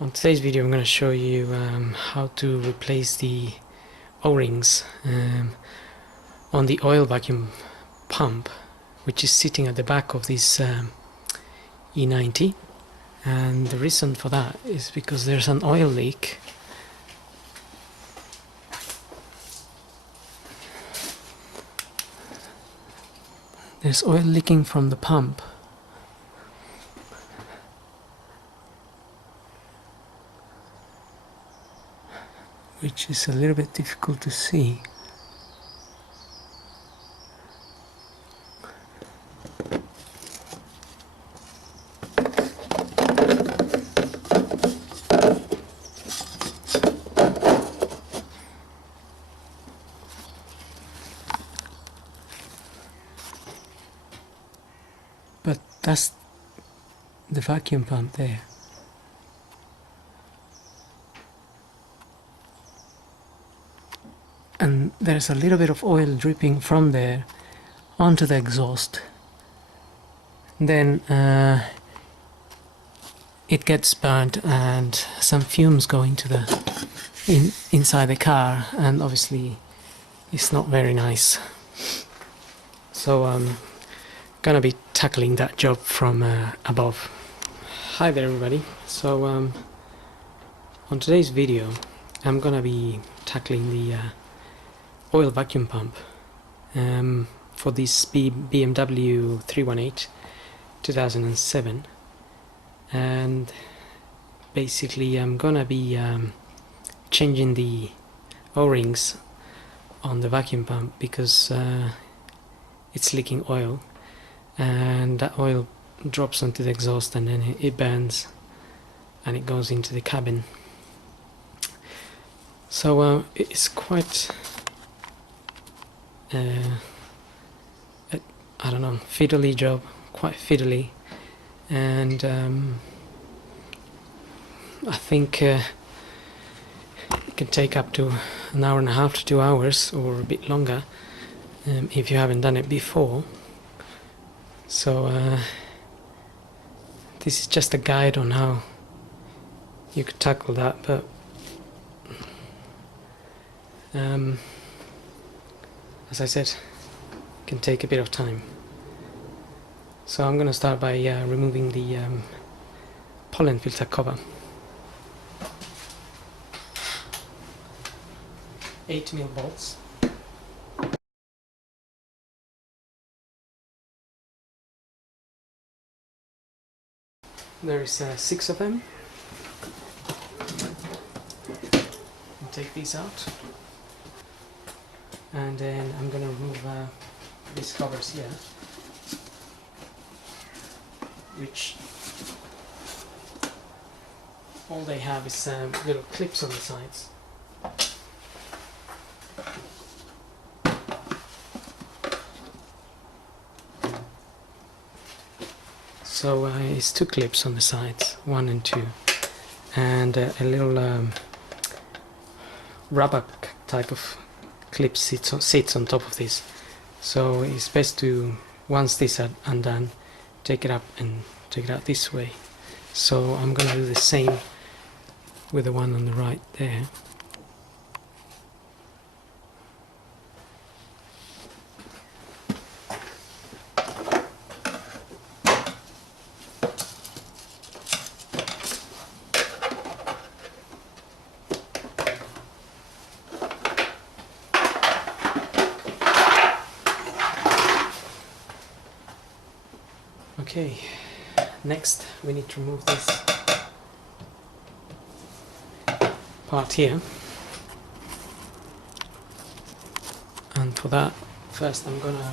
On today's video I'm going to show you how to replace the O-rings on the oil vacuum pump, which is sitting at the back of this e90, and the reason for that is because there's an oil leak. There's oil leaking from the pump, which is a little bit difficult to see. But that's the vacuum pump there. And there's a little bit of oil dripping from there onto the exhaust. Then it gets burnt and some fumes go into the inside the car, and obviously it's not very nice. So I'm gonna be tackling that job from above. Hi there everybody. So on today's video I'm gonna be tackling the oil vacuum pump for this BMW 318 2007, and basically I'm gonna be changing the O-rings on the vacuum pump because it's leaking oil, and that oil drops onto the exhaust and then it burns and it goes into the cabin. So it's quite I don't know, fiddly job, quite fiddly, and I think it can take up to an hour and a half to 2 hours or a bit longer if you haven't done it before. So this is just a guide on how you could tackle that, but as I said, it can take a bit of time. So I'm going to start by removing the pollen filter cover. 8mm bolts. There is 6 of them. I'll take these out, and then I'm going to remove these covers here, which all they have is little clips on the sides. So it's 2 clips on the sides, 1 and 2, and a little rubber type of clip sits on top of this. So it's best to, once this is undone, take it up and take it out this way. So I'm going to do the same with the one on the right there. Okay, next we need to remove this part here, and for that first I'm gonna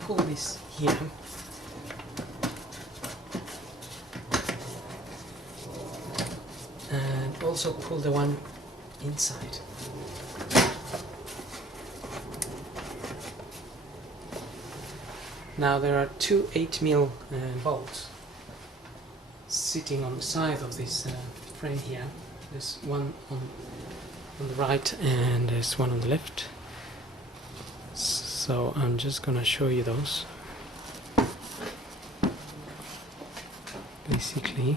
pull this here and also pull the one inside. Now there are 2 8mm bolts sitting on the side of this frame here. There's one on the right and there's one on the left. So I'm just gonna show you those. Basically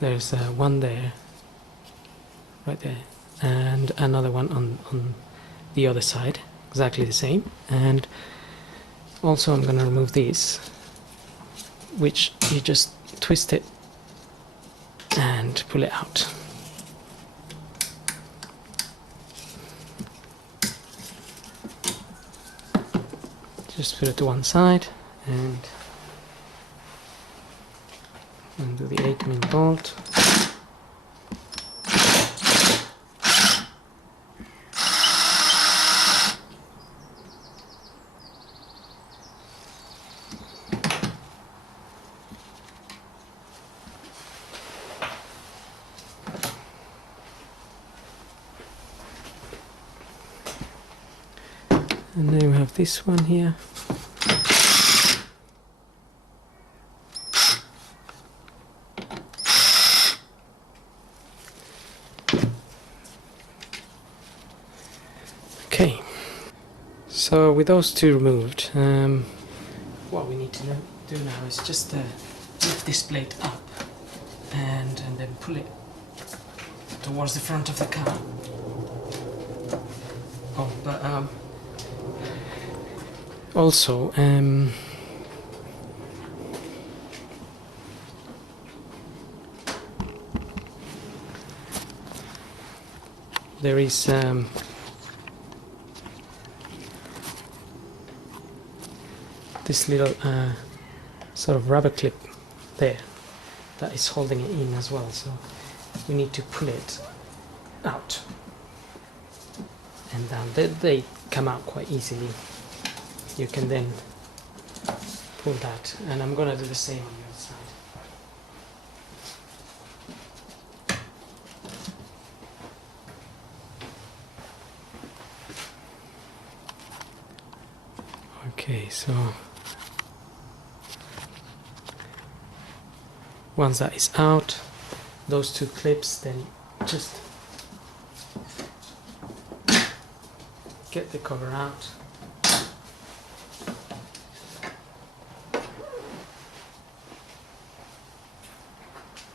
there's one there, right there, and another one on the other side, exactly the same. And also I'm going to remove these, which you just twist it and pull it out. Just put it to one side and undo the 8mm bolt. And then we have this one here. Okay, so with those two removed, what we need to do now is just lift this plate up and then pull it towards the front of the car. Oh, but also there is this little sort of rubber clip there that is holding it in as well, so we need to pull it out and down. They come out quite easily. You can then pull that, and I'm gonna do the same on the other side. Okay, so once that is out, those two clips, then just get the cover out.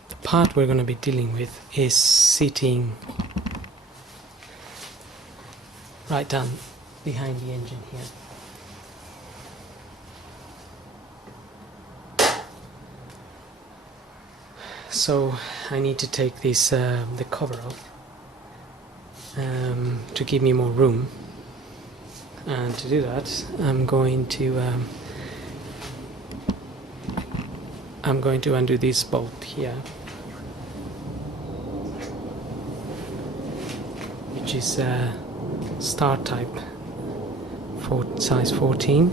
The part we're going to be dealing with is sitting right down behind the engine here. So I need to take this the cover off to give me more room, and to do that I'm going to undo this bolt here, which is star type size 14.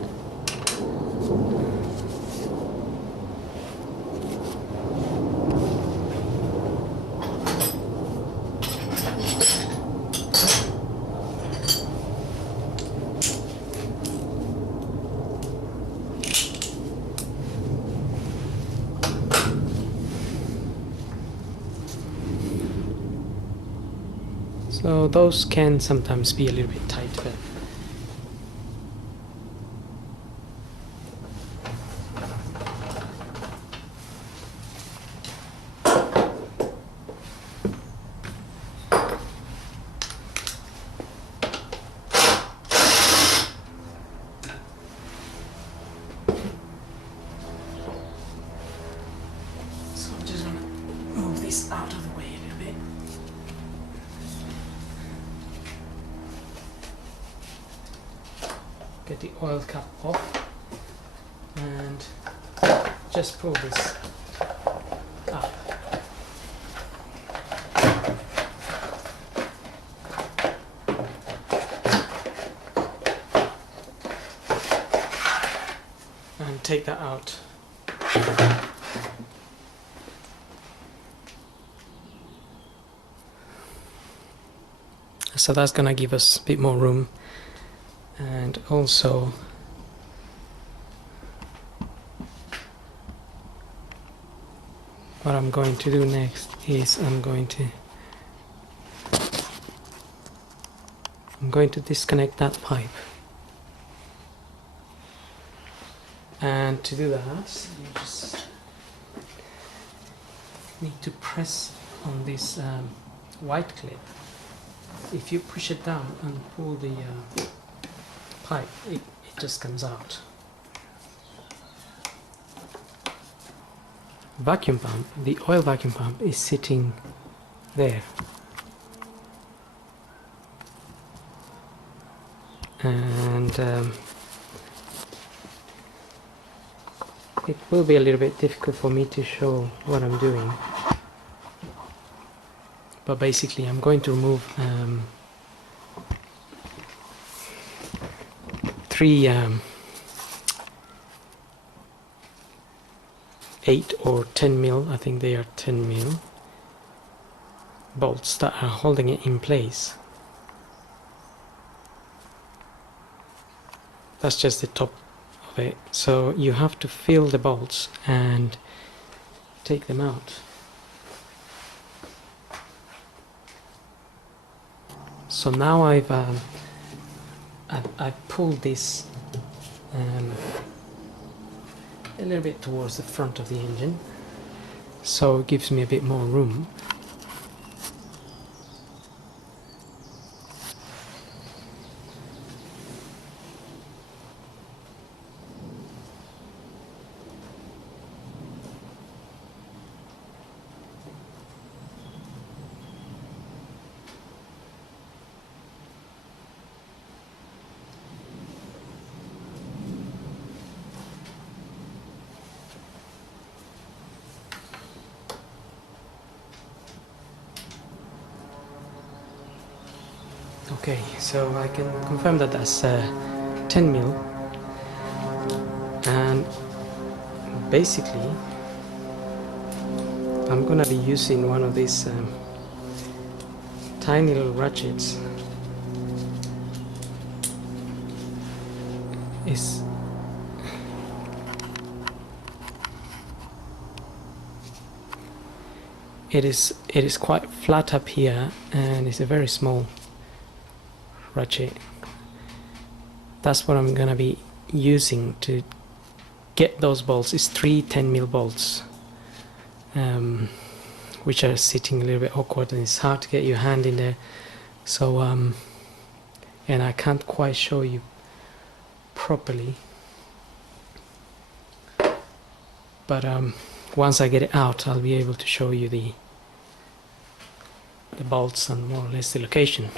So those can sometimes be a little bit tight, but so I'm just gonna move this out of the way a little bit. Get the oil cap off and just pull this up. And take that out. So that's gonna give us a bit more room. And also what I'm going to do next is I'm going to disconnect that pipe. And to do that, you just need to press on this white clip. If you push it down and pull the pipe, it just comes out. Vacuum pump, the oil vacuum pump is sitting there. And it will be a little bit difficult for me to show what I'm doing. But basically I'm going to remove 3 8 or 10 mil, I think they are 10 mil bolts that are holding it in place. That's just the top of it, so you have to fill the bolts and take them out. So now I've pulled this a little bit towards the front of the engine, so it gives me a bit more room. Okay, so I can confirm that that's 10 mil, and basically I'm gonna be using one of these tiny little ratchets. It is quite flat up here, and it's a very small ratchet. That's what I'm gonna be using to get those bolts. It's 3 10 mil bolts, which are sitting a little bit awkward, and it's hard to get your hand in there. So and I can't quite show you properly, but once I get it out, I'll be able to show you the bolts and more or less the location.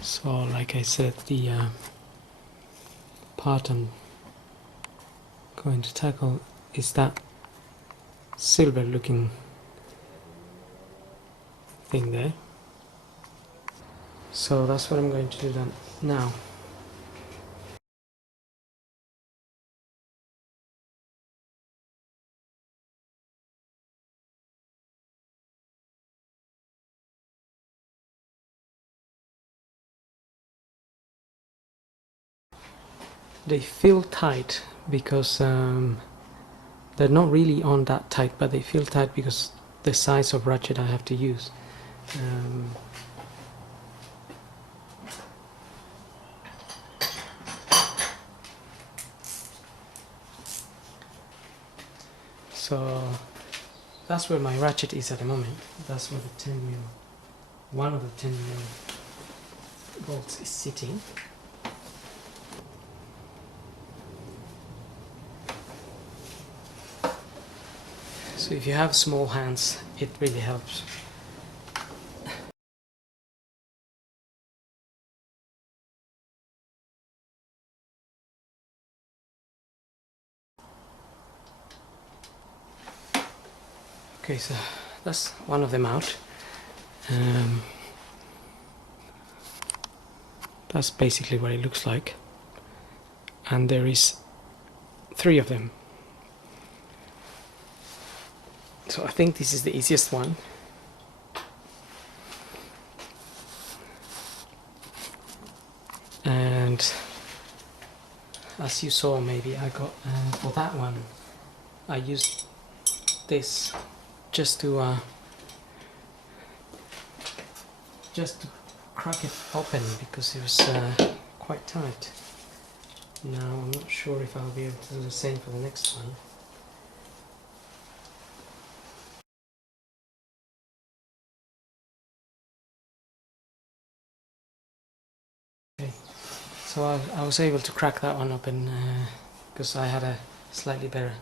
So like I said, the part I'm going to tackle is that silver looking thing there. So that's what I'm going to do then now. They feel tight because they're not really on that tight, but they feel tight because the size of ratchet I have to use. So that's where my ratchet is at the moment. That's where the 10 mil, one of the 10 mil bolts is sitting. So if you have small hands, it really helps. Okay, so that's one of them out. That's basically what it looks like. And there is 3 of them. So I think this is the easiest one. And as you saw, maybe I got for that one I used this just to crack it open because it was quite tight. Now I'm not sure if I'll be able to do the same for the next one. Okay, so I was able to crack that one open because I had a slightly better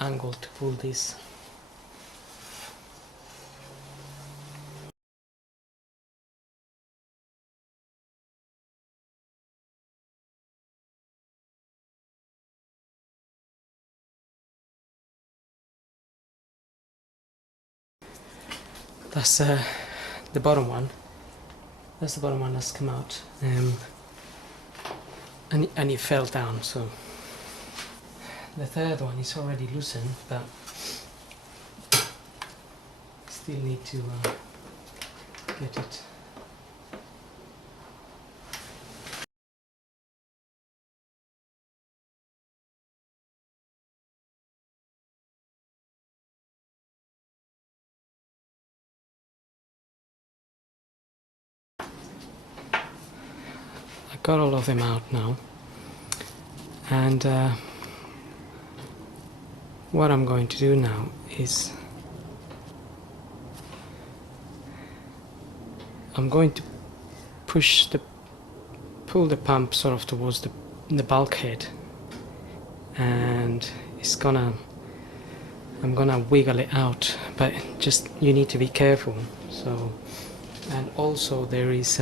angle to pull this. That's the bottom one. That's the bottom one that's come out, and it fell down. So the third one is already loosened, but still need to get it. I got all of them out now, and what I'm going to do now is I'm going to pull the pump sort of towards the bulkhead, and I'm gonna wiggle it out, but just you need to be careful. So, and also there is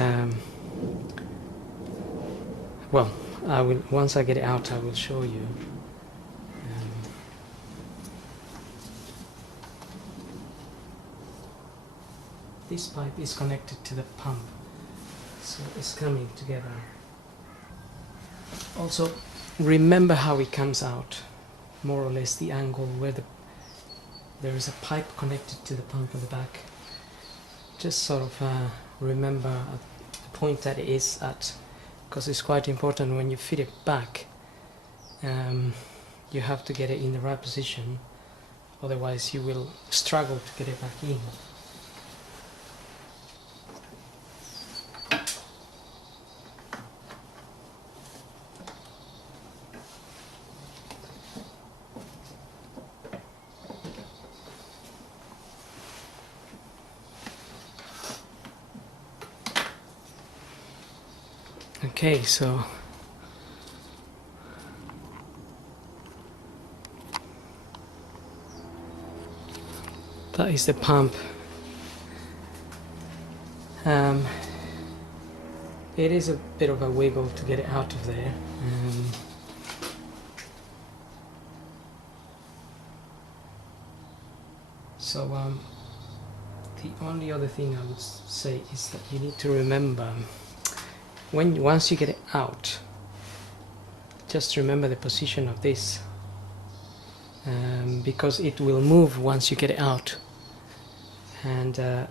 well, I will, once I get it out, I will show you. This pipe is connected to the pump, so it's coming together. Also, remember how it comes out, more or less the angle where there is a pipe connected to the pump at the back. Just sort of remember the point that it is at, because it's quite important when you fit it back. You have to get it in the right position, otherwise you will struggle to get it back in. Okay, so that is the pump. It is a bit of a wiggle to get it out of there. The only other thing I would say is that you need to remember, once you get it out, just remember the position of this, because it will move once you get it out, and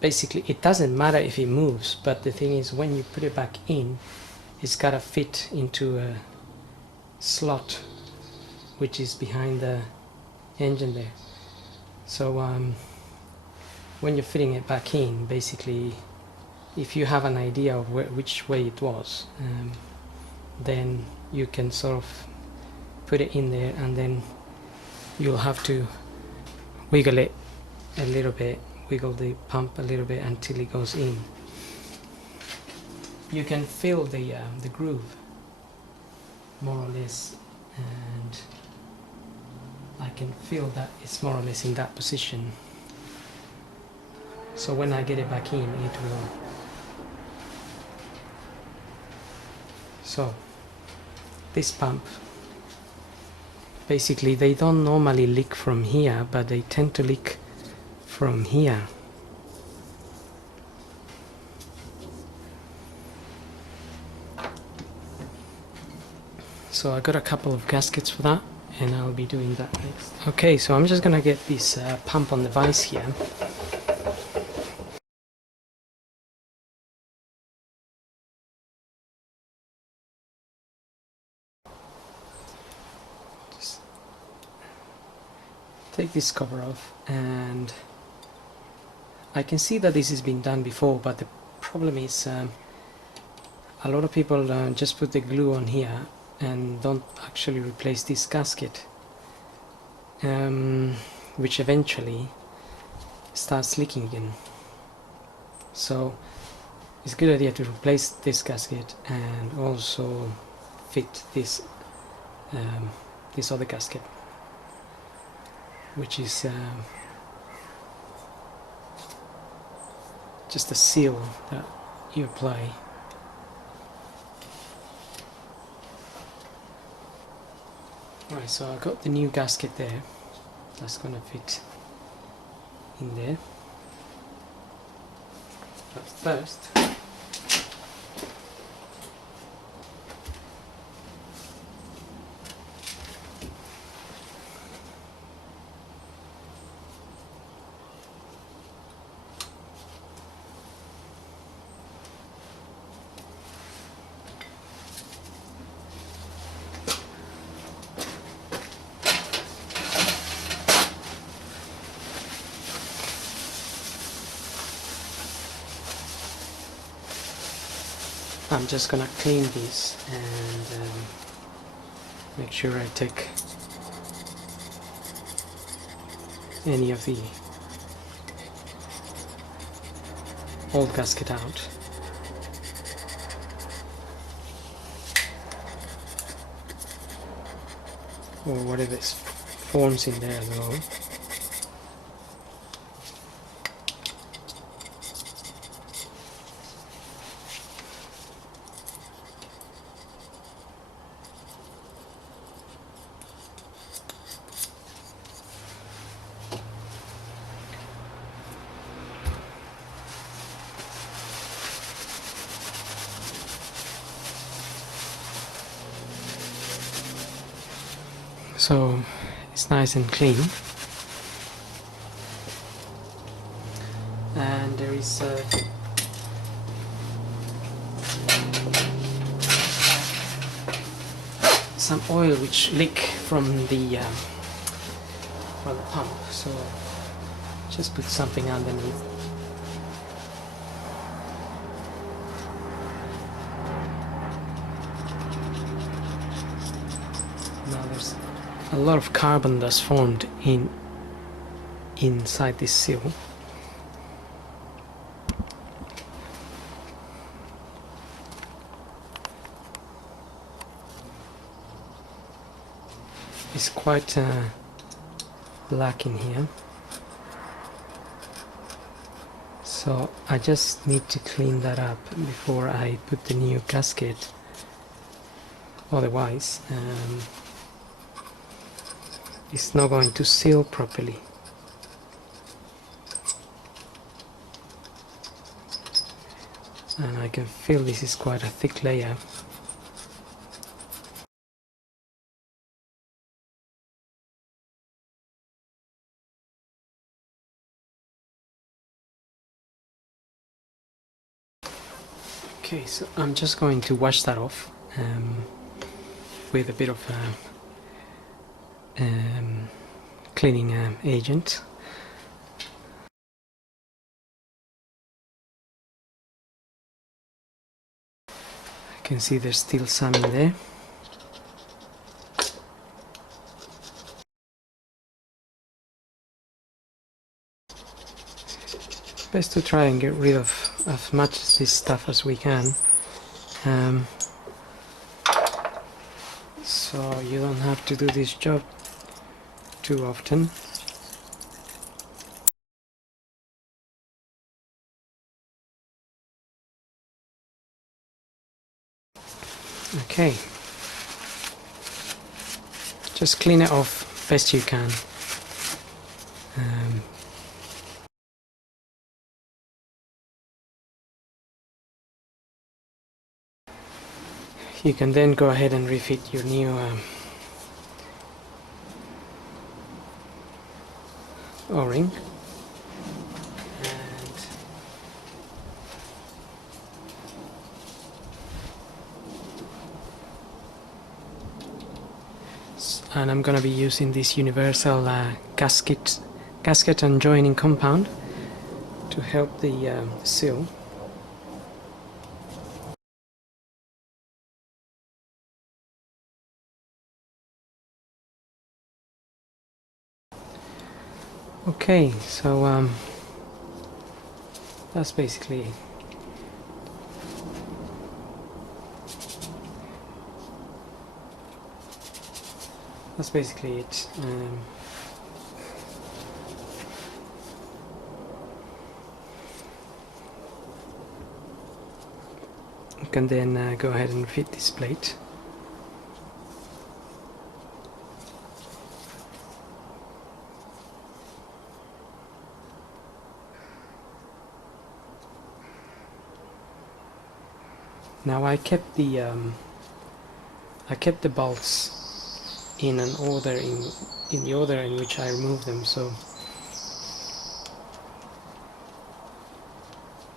basically it doesn't matter if it moves, but the thing is when you put it back in, it's gotta fit into a slot which is behind the engine there. So when you're fitting it back in, basically if you have an idea of which way it was, then you can sort of put it in there, and then you'll have to wiggle it a little bit, wiggle the pump a little bit until it goes in. You can feel the groove more or less, and I can feel that it's more or less in that position. So when I get it back in, it will. So this pump, basically they don't normally leak from here, but they tend to leak from here. So I got a couple of gaskets for that, and I'll be doing that next. Okay, so I'm just gonna get this pump on the vise here. Just take this cover off, and I can see that this has been done before, but the problem is a lot of people just put the glue on here and don't actually replace this gasket, which eventually starts leaking again. So it's a good idea to replace this gasket and also fit this this other gasket, which is just a seal that you apply. Right, so I got the new gasket there. That's gonna fit in there. But first, I'm just gonna clean this and make sure I take any of the old gasket out. Or whatever forms in there though. So it's nice and clean, and there is some oil which leak from the pump, so just put something underneath. Now there's a lot of carbon that's formed inside this seal. It's quite black in here, so I just need to clean that up before I put the new gasket, otherwise it's not going to seal properly. And I can feel this is quite a thick layer. Okay, so I'm just going to wash that off with a bit of cleaning agent. I can see there's still some in there. Best to try and get rid of as much of this stuff as we can, so you don't have to do this job too often. Okay, just clean it off best you can. You can then go ahead and refit your new O-ring. And I'm going to be using this universal gasket and joining compound to help the seal. Okay, so that's basically it. You can then go ahead and fit this plate. Now I kept the bolts in an order in the order in which I removed them, so,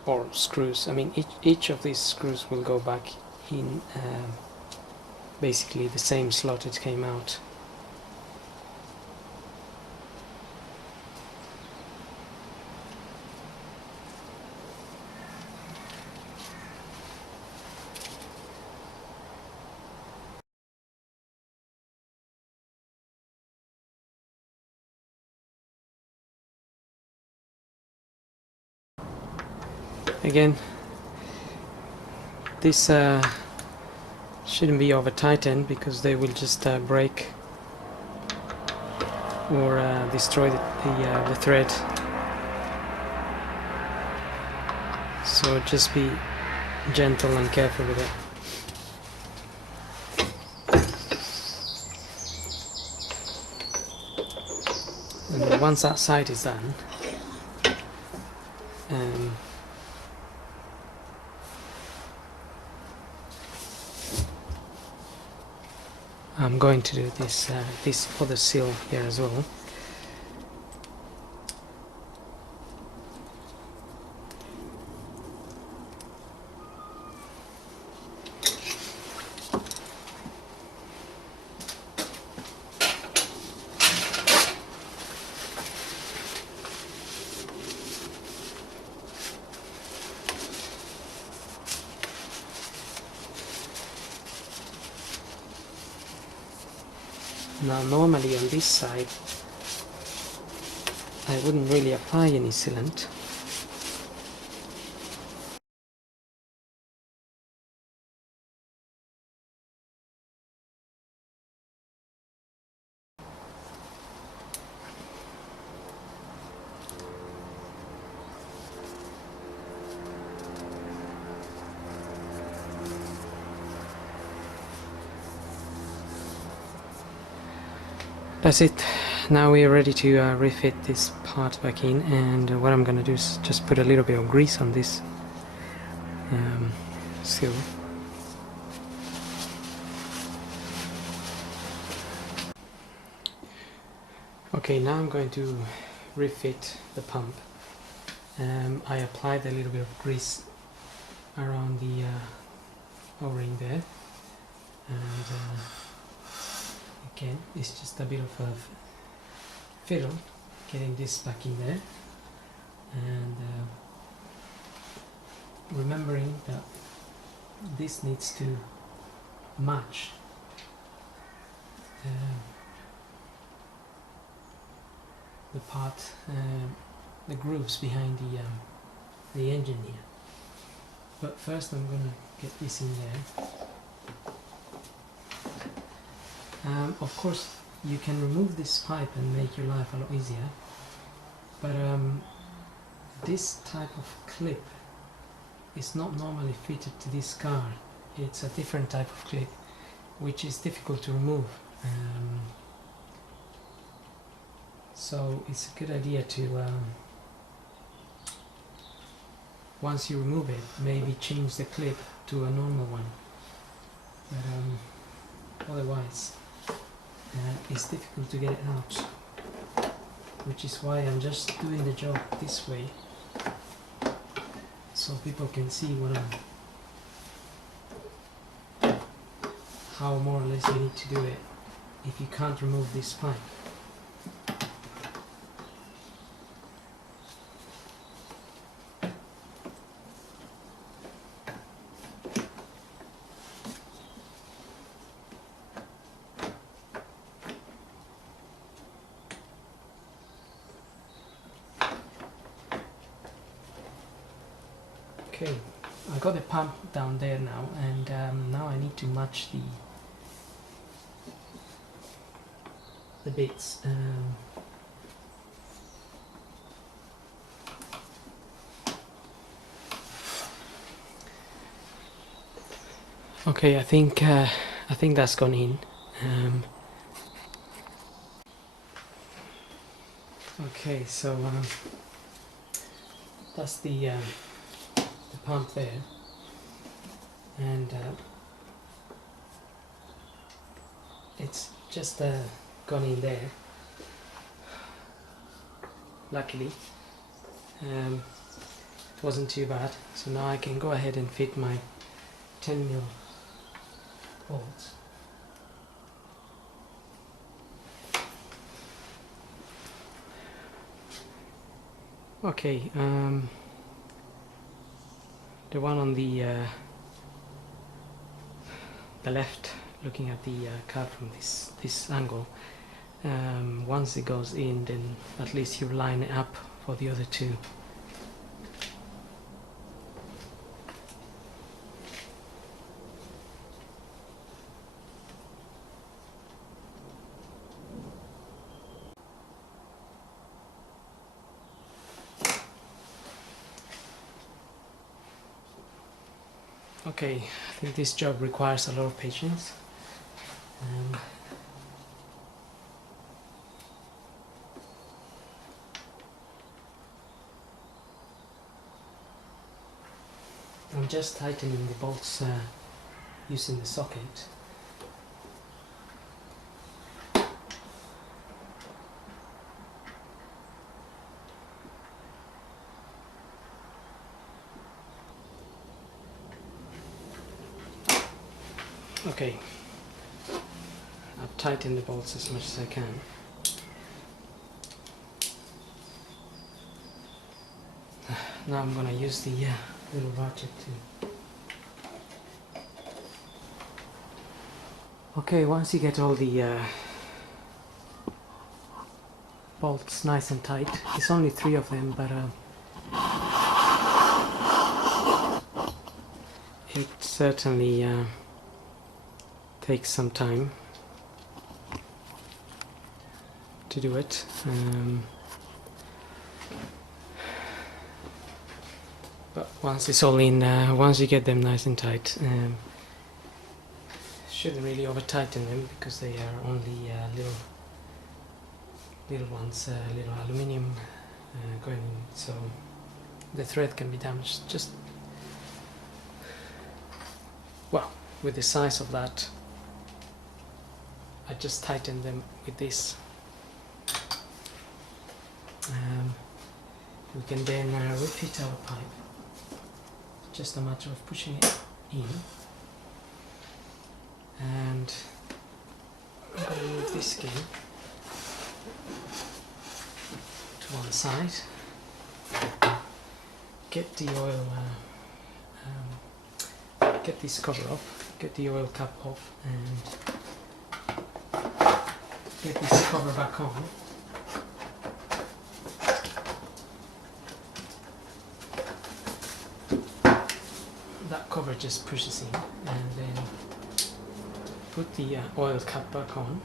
or screws. I mean, each of these screws will go back in basically the same slot it came out. Again, this shouldn't be over tightened because they will just break or destroy the thread. So just be gentle and careful with it. And then once that side is done, I'm going to do this other seal here as well. Now normally on this side I wouldn't really apply any sealant. That's it. Now we are ready to refit this part back in, and what I'm going to do is just put a little bit of grease on this seal. Okay, now I'm going to refit the pump. I applied a little bit of grease around the O-ring there, and again, it's just a bit of a fiddle getting this back in there, and remembering that this needs to match the part, the grooves behind the engine here. But first I'm gonna get this in there. Of course you can remove this pipe and make your life a lot easier, but this type of clip is not normally fitted to this car. It's a different type of clip which is difficult to remove, so it's a good idea to once you remove it, maybe change the clip to a normal one, but otherwise it's difficult to get it out, which is why I'm just doing the job this way, so people can see how more or less you need to do it if you can't remove this pipe. Okay, I got the pump down there now, and now I need to match the bits. Okay, I think that's gone in. Okay, so that's the pump there, and it's just gone in there. Luckily, it wasn't too bad. So now I can go ahead and fit my 10mm bolts. Okay, the one on the left, looking at the car from this angle, once it goes in, then at least you line it up for the other two. Okay, I think this job requires a lot of patience. I'm just tightening the bolts using the socket. Okay, I've tightened the bolts as much as I can. Now I'm gonna use the little ratchet to... Okay, once you get all the bolts nice and tight, it's only 3 of them, but it certainly takes some time to do it. But once it's all in, once you get them nice and tight, shouldn't really over tighten them because they are only little ones, little aluminium going in, so the thread can be damaged. Just, well, with the size of that, I just tighten them with this. We can then refit our pipe. Just a matter of pushing it in, and I'm going to move this again to one side, get the oil, get this cover off, get the oil cap off, and get this cover back on. That cover just pushes in, and then put the oil cap back on.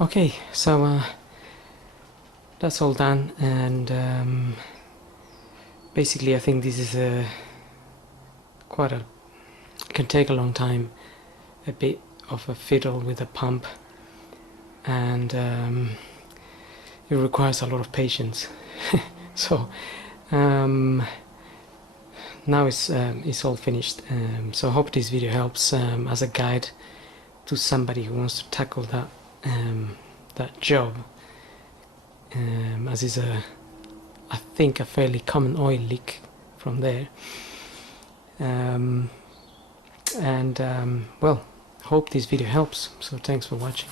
Okay, so that's all done, and basically I think this is can take a long time, a bit of a fiddle with a pump, and it requires a lot of patience. So now it's all finished, so I hope this video helps as a guide to somebody who wants to tackle that job, as is a I think a fairly common oil leak from there. Well, hope this video helps, so thanks for watching.